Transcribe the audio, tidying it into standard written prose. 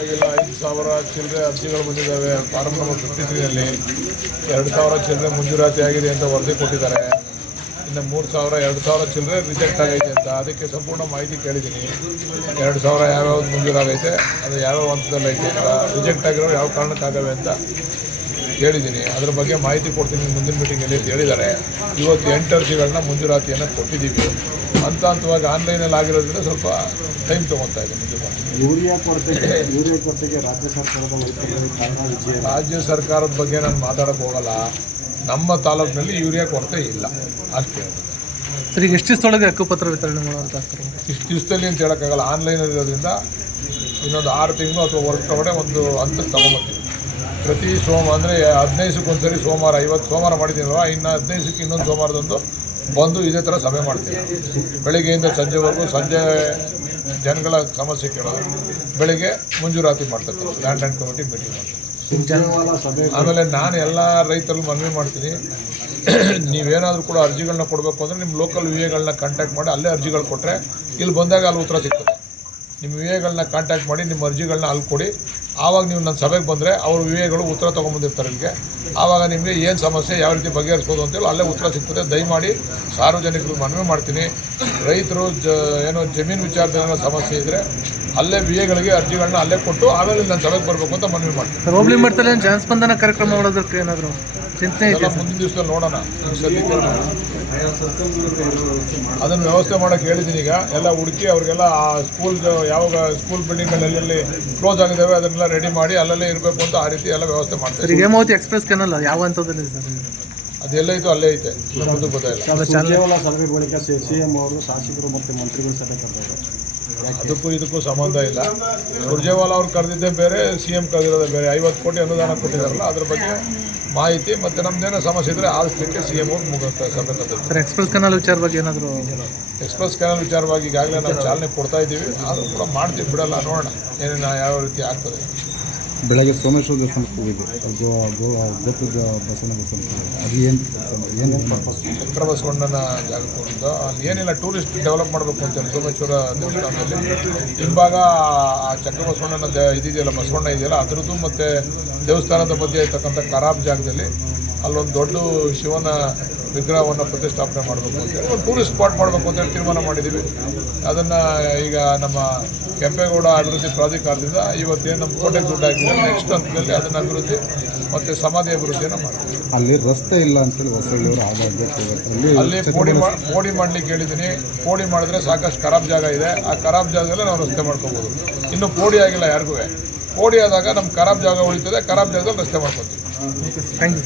ಆಗಿಲ್ಲ 5,000 ಚಿಲ್ಲರೆ ಅರ್ಜಿಗಳು ಬಂದಿದ್ದಾವೆ. ಫಾರಂ ನಂಬರ್ 53ನಲ್ಲಿ 2,000 ಚಿಲ್ಲರೆ ಮಂಜೂರಾತಿ ಆಗಿದೆ ಅಂತ ವರದಿ ಕೊಟ್ಟಿದ್ದಾರೆ. ಇನ್ನು 2,000 ಚಿಲ್ಲರೆ ರಿಜೆಕ್ಟ್ ಆಗೈತೆ ಅಂತ ಅದಕ್ಕೆ ಸಂಪೂರ್ಣ ಮಾಹಿತಿ ಕೇಳಿದ್ದೀನಿ. 2,000 ಯಾವ್ಯಾವ್ದು ಮಂಜೂರಾಗೈತೆ, ಅದು ಯಾವ್ಯಾವ ಹಂತದಲ್ಲಿ ಐತೆ ಅಂತ, ರಿಜೆಕ್ಟ್ ಆಗಿರೋ ಯಾವ ಕಾರಣಕ್ಕಾಗವೆ ಅಂತ ಕೇಳಿದ್ದೀನಿ. ಅದ್ರ ಬಗ್ಗೆ ಮಾಹಿತಿ ಕೊಡ್ತೀನಿ ಮುಂದಿನ ಮೀಟಿಂಗಲ್ಲಿ ಅಂತ ಹೇಳಿದ್ದಾರೆ. ಇವತ್ತು 8 ಅರ್ಜಿಗಳನ್ನ ಮಂಜೂರಾತಿಯನ್ನು ಕೊಟ್ಟಿದ್ದೀವಿ. ಹಂತವಾಗಿ ಆನ್ಲೈನಲ್ಲಿ ಆಗಿರೋದ್ರಿಂದ ಸ್ವಲ್ಪ ಟೈಮ್ ತೊಗೊತಾ ಇದೆ. ಯೂರಿಯಾ ಕೊರತೆಗೆ ರಾಜ್ಯ ಸರ್ಕಾರದ ಬಗ್ಗೆ ನಾನು ಮಾತಾಡೋಕ್ಕೆ ಹೋಗಲ್ಲ. ನಮ್ಮ ತಾಲೂಕಿನಲ್ಲಿ ಯೂರಿಯಾ ಕೊರತೆ ಇಲ್ಲ ಅಷ್ಟೇ. ಸರ್, ಈಗ ಎಷ್ಟು ದಿವಸದೊಳಗೆ ಹಕ್ಕುಪತ್ರ ವಿತರಣೆ ಮಾಡುವಂತ ಇಷ್ಟು ದಿವಸದಲ್ಲಿ ಅಂತ ಹೇಳೋಕ್ಕಾಗಲ್ಲ. ಆನ್ಲೈನಲ್ಲಿ ಇರೋದ್ರಿಂದ ಇನ್ನೊಂದು 6 ತಿಂಗಳು ಅಥವಾ ವರ್ಷದೊಳಗಡೆ ಒಂದು ಹಂತಕ್ಕೆ ತೊಗೊಂಬರ್ತೀವಿ. ಪ್ರತಿ ಅಂದರೆ 15ಕ್ಕೆ ಒಂದ್ಸರಿ ಸೋಮವಾರ, ಇವತ್ತು ಸೋಮವಾರ ಮಾಡಿದ್ದೀನಲ್ವ, ಇನ್ನು 15ಕ್ಕೆ ಇನ್ನೊಂದು ಸೋಮವಾರದಂದು ಬಂದು ಇದೇ ಥರ ಸಭೆ ಮಾಡ್ತೀವಿ. ಬೆಳಿಗ್ಗೆಯಿಂದ ಸಂಜೆವರೆಗೂ, ಸಂಜೆ ಜನಗಳ ಸಮಸ್ಯೆ ಕೇಳೋದು, ಬೆಳಿಗ್ಗೆ ಮಂಜೂರಾತಿ ಮಾಡ್ತಕ್ಕಂಥ ಲ್ಯಾಂಡ್ ಆ್ಯಂಡ್ ಕಮಿಟಿ ಮೀಟಿಂಗ್ ಮಾಡ್ತೀವಿ. ಆಮೇಲೆ ನಾನು ಎಲ್ಲ ರೈತರಲ್ಲಿ ಮನವಿ ಮಾಡ್ತೀನಿ, ನೀವೇನಾದರೂ ಕೂಡ ಅರ್ಜಿಗಳನ್ನ ಕೊಡಬೇಕು ಅಂದರೆ ನಿಮ್ಮ ಲೋಕಲ್ ವಿಎಗಳನ್ನ ಕಾಂಟ್ಯಾಕ್ಟ್ ಮಾಡಿ ಅಲ್ಲೇ ಅರ್ಜಿಗಳು ಕೊಟ್ಟರೆ ಇಲ್ಲಿ ಬಂದಾಗ ಅಲ್ಲಿ ಉತ್ತರ ಸಿಗ್ತದೆ. ನಿಮ್ಮ ವಿಎಗಳನ್ನ ಕಾಂಟ್ಯಾಕ್ಟ್ ಮಾಡಿ ನಿಮ್ಮ ಅರ್ಜಿಗಳನ್ನ ಅಲ್ಲಿ ಕೊಡಿ. ಆವಾಗ ನೀವು ನನ್ನ ಸಭೆಗೆ ಬಂದರೆ ಅವ್ರ ವಿಎಗಳು ಉತ್ತರ ತೊಗೊಂಬಂದಿರ್ತಾರೆ ಇಲ್ಲಿಗೆ. ಆವಾಗ ನಿಮಗೆ ಏನು ಸಮಸ್ಯೆ ಯಾವ ರೀತಿ ಬಗೆಹರಿಸ್ಬೋದು ಅಂತೇಳಿ ಅಲ್ಲೇ ಉತ್ತರ ಸಿಗ್ತದೆ. ದಯಮಾಡಿ ಸಾರ್ವಜನಿಕರು ಮನವಿ ಮಾಡ್ತೀನಿ, ರೈತರು ಏನೋ ಜಮೀನು ವಿಚಾರದಲ್ಲಿ ಸಮಸ್ಯೆ ಇದ್ದರೆ ಅಲ್ಲೇ ವಿಎಗಳಿಗೆ ಅರ್ಜಿಗಳನ್ನ ಅಲ್ಲೇ ಕೊಟ್ಟು ಆಮೇಲೆ ನನ್ನ ಸಭೆಗೆ ಬರಬೇಕು ಅಂತ ಮನವಿ ಮಾಡ್ತೀನಿ. ಹೋಬಳಿ ಮಟ್ಟದಲ್ಲಿ ಜನಸ್ಪಂದನ ಕಾರ್ಯಕ್ರಮ ಮಾಡೋದಕ್ಕೆ ಏನಾದರೂ ಚಿಂತನೆ ಇದೆ? ಮುಂದಿನ ದಿವಸದಲ್ಲಿ ನೋಡೋಣ. ಸದ್ಯಕ್ಕೆ ಅದನ್ನು ವ್ಯವಸ್ಥೆ ಮಾಡೋಕ್ಕೆ ಹೇಳಿದ್ದೀನಿ. ಈಗ ಎಲ್ಲ ಹುಡುಕಿ ಅವ್ರಿಗೆಲ್ಲ ಆ ಯಾವಾಗ ಸ್ಕೂಲ್ ಬಿಲ್ಡಿಂಗ್ಗಳೆಲ್ಲಿ ಕ್ಲೋಸ್ ಆಗಿದ್ದಾವೆ ಅದನ್ನೆಲ್ಲ ರೆಡಿ ಮಾಡಿ ಅಲ್ಲಲ್ಲೇ ಇರಬೇಕು ಅಂತ ಆ ರೀತಿ ಎಲ್ಲ ವ್ಯವಸ್ಥೆ ಮಾಡ್ತಾರೆ. ಹೇಮಾವತಿ ಎಕ್ಸ್ಪ್ರೆಸ್ ಕೆನಲ್ ಯಾವ ಹಂತದಲ್ಲಿ ಸರ್? ಅದೆಲ್ಲ ಇತ್ತು ಅಲ್ಲೇ ಐತೆ, ಮುಂದೆ ಗೊತ್ತಾಯಿಲ್ಲ. ಸಭೆ ಬಳಿಕ ಸಿಎಂ ಅವರು ಶಾಸಕರು ಮತ್ತು ಮಂತ್ರಿಗಳು ಸಭೆ ಕರೆದಿದ್ದಾರೆ. ಇದಕ್ಕೂ ಸಂಬಂಧ ಇಲ್ಲ. ಸುರ್ಜೇವಾಲಾ ಅವ್ರು ಕರೆದಿದ್ದೇ ಬೇರೆ, CM ಕರೆದಿರೋದೇ ಬೇರೆ. 50 ಕೋಟಿ ಅನುದಾನ ಕೊಟ್ಟಿದ್ದಾರಲ್ಲ, ಅದ್ರ ಬಗ್ಗೆ ಮಾಹಿತಿ ಮತ್ತು ನಮ್ಮದೇನೋ ಸಮಸ್ಯೆ ಇದ್ದರೆ ಆಲಿಸಲಿಕ್ಕೆ CM ಅವ್ರು ಸಭೆ ಕರೆದಿದ್ದಾರೆ. ಎಕ್ಸ್ಪ್ರೆಸ್ ಕೆನಲ್ ವಿಚಾರವಾಗಿ ಏನಾದರೂ? ಎಕ್ಸ್ಪ್ರೆಸ್ ಕೆನಲ್ ವಿಚಾರವಾಗಿ ಈಗಾಗಲೇ ನಾವು ಚಾಲನೆ ಕೊಡ್ತಾ ಇದ್ದೀವಿ. ಆದರೂ ಕೂಡ ಮಾಡ್ತೀವಿ, ಬಿಡಲ್ಲ, ನೋಡೋಣ ಏನೇನು ಯಾವ ರೀತಿ ಆಗ್ತದೆ. ಬೆಳಗ್ಗೆ ಸೋಮೇಶ್ವರ ದೇವಸ್ಥಾನಕ್ಕೆ ಹೋಗಿದ್ದೆ, ಗೋಪದ ಬಸವಣ್ಣ ದೇವಸ್ಥಾನಕ್ಕೆ. ಅದು ಏನು ಚಕ್ರ ಬಸವಣ್ಣನ ಜಾಗಕ್ಕೆ ಹೋಗಿದ್ದು. ಅಲ್ಲಿ ಏನಿಲ್ಲ, ಟೂರಿಸ್ಟ್ ಡೆವಲಪ್ ಮಾಡಬೇಕು ಅಂತೇಳಿ ಸೋಮೇಶ್ವರ ದೇವಸ್ಥಾನದಲ್ಲಿ ಹಿಂಭಾಗ ಆ ಚಕ್ರ ಬಸವಣ್ಣನ ಇದೆಯಲ್ಲ, ಬಸವಣ್ಣ ಇದೆಯಲ್ಲ, ಅದರದ್ದು ಮತ್ತು ದೇವಸ್ಥಾನದ ಮಧ್ಯೆ ಇರ್ತಕ್ಕಂಥ ಖರಾಬ್ ಜಾಗದಲ್ಲಿ ಅಲ್ಲೊಂದು ದೊಡ್ಡ ಶಿವನ ವಿಗ್ರಹವನ್ನು ಪ್ರತಿಷ್ಠಾಪನೆ ಮಾಡಬೇಕು ಅಂತೇಳಿ ಒಂದು ಟೂರಿಸ್ಟ್ ಸ್ಪಾಟ್ ಮಾಡಬೇಕು ಅಂತೇಳಿ ತೀರ್ಮಾನ ಮಾಡಿದ್ದೀವಿ. ಅದನ್ನು ಈಗ ನಮ್ಮ ಕೆಂಪೇಗೌಡ ಅಭಿವೃದ್ಧಿ ಪ್ರಾಧಿಕಾರದಿಂದ ಇವತ್ತೇನು ನಮ್ಮ ಕೋಟೆಗೆ ದುಡ್ಡು ಹಾಕಿದ್ರೆ ನೆಕ್ಸ್ಟ್ ಹಂತದಲ್ಲಿ ಅದನ್ನು ಅಭಿವೃದ್ಧಿ ಮತ್ತು ಸಮಾಧಿ ಅಭಿವೃದ್ಧಿಯನ್ನು ಮಾಡ್ತೀವಿ. ಅಲ್ಲಿ ರಸ್ತೆ ಇಲ್ಲ ಅಂತೇಳಿ ಹೊಸಳ್ಳಿಯವರು ಅಲ್ಲಿ ಪೋಡಿ ಮಾಡಲಿಕ್ಕೆ ಹೇಳಿದ್ದೀನಿ. ಪೋಡಿ ಮಾಡಿದ್ರೆ ಸಾಕಷ್ಟು ಖರಾಬ್ ಜಾಗ ಇದೆ. ಆ ಖರಾಬ್ ಜಾಗದಲ್ಲೇ ನಾವು ರಸ್ತೆ ಮಾಡ್ಕೋಬೋದು. ಇನ್ನೂ ಪೋಡಿ ಆಗಿಲ್ಲ ಯಾರಿಗೂ. ಪೋಡಿ ಆದಾಗ ನಮ್ಮ ಖರಾಬ್ ಜಾಗ ಉಳಿತದೆ, ಖರಾಬ್ ಜಾಗದಲ್ಲಿ ರಸ್ತೆ ಮಾಡ್ಕೊತೀವಿ. Thank you.